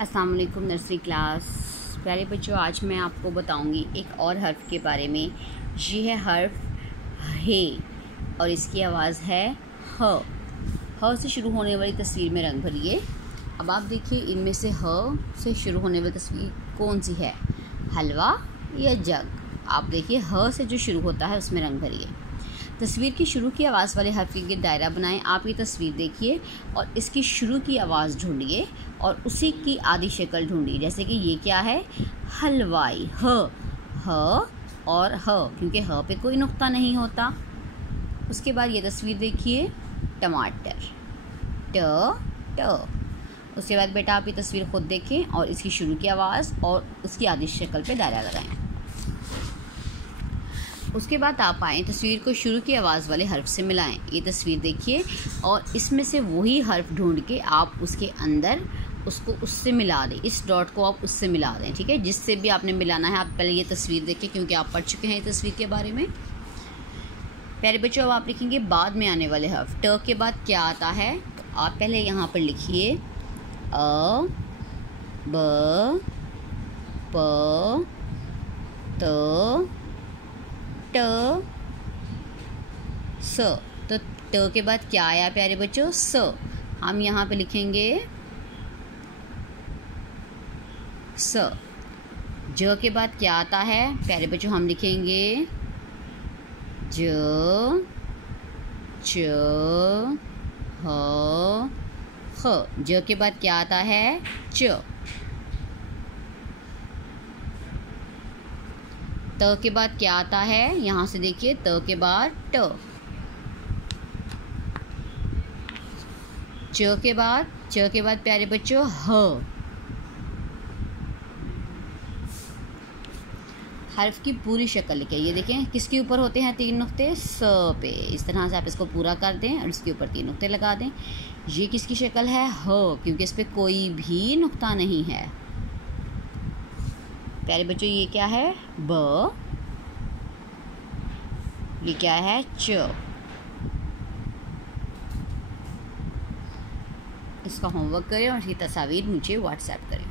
अस्सलाम वालेकुम nursery class. प्यारे बच्चों, आज मैं आपको बताऊंगी एक और हर्फ के बारे में। ये है हर्फ हे और इसकी आवाज़ है ह। ह से शुरू होने वाली तस्वीर में रंग भरिए। अब आप देखिए, इनमें से ह से शुरू होने वाली तस्वीर कौन सी है, हलवा या जग? आप देखिए, ह से जो शुरू होता है उसमें रंग भरिए। तस्वीर की शुरू की आवाज़ वाले हर्फ के लिए दायरा बनाएं। आप ये तस्वीर देखिए और इसकी शुरू की आवाज़ ढूंढिए और उसी की आधी शक्ल ढूंढिए। जैसे कि ये क्या है, हलवाई, ह और ह, क्योंकि ह पे कोई नुक्ता नहीं होता। उसके बाद ये तस्वीर देखिए, टमाटर, ट। उसके बाद बेटा आप ये तस्वीर खुद देखें और इसकी शुरू की आवाज़ और उसकी आधी शक्ल पे दायरा लगाएं। उसके बाद आप आएँ, तस्वीर को शुरू की आवाज़ वाले हर्फ से मिलाएं। ये तस्वीर देखिए और इसमें से वही हर्फ ढूंढ के आप उसके अंदर उसको उससे मिला दें। इस डॉट को आप उससे मिला दें, ठीक है? जिससे भी आपने मिलाना है। आप पहले ये तस्वीर देखें क्योंकि आप पढ़ चुके हैं ये तस्वीर के बारे में। प्यारे बच्चों, अब आप लिखेंगे बाद में आने वाले हर्फ। ट के बाद क्या आता है, तो आप पहले यहाँ पर लिखिए अ, ब, प, त, ट, स। तो ट के बाद क्या आया प्यारे बच्चों, स। हम यहाँ पे लिखेंगे स। ज के बाद क्या आता है प्यारे बच्चों, हम लिखेंगे ज, च, ह, ख। ज के बाद क्या आता है, च। त के बाद क्या आता है, यहाँ से देखिए, त के बाद ट। च के बाद प्यारे बच्चों ह। हर्फ की पूरी शक्ल लिखिए। ये देखें किसके ऊपर होते हैं तीन नुक्ते, स पे। इस तरह से आप इसको पूरा कर दें और इसके ऊपर तीन नुक्ते लगा दें। ये किसकी शक्ल है, ह, क्योंकि इस पे कोई भी नुक्ता नहीं है। प्यारे बच्चों, ये क्या है, ब। ये क्या है, च। इसका होमवर्क करें और इसकी तस्वीर मुझे व्हाट्सएप करें।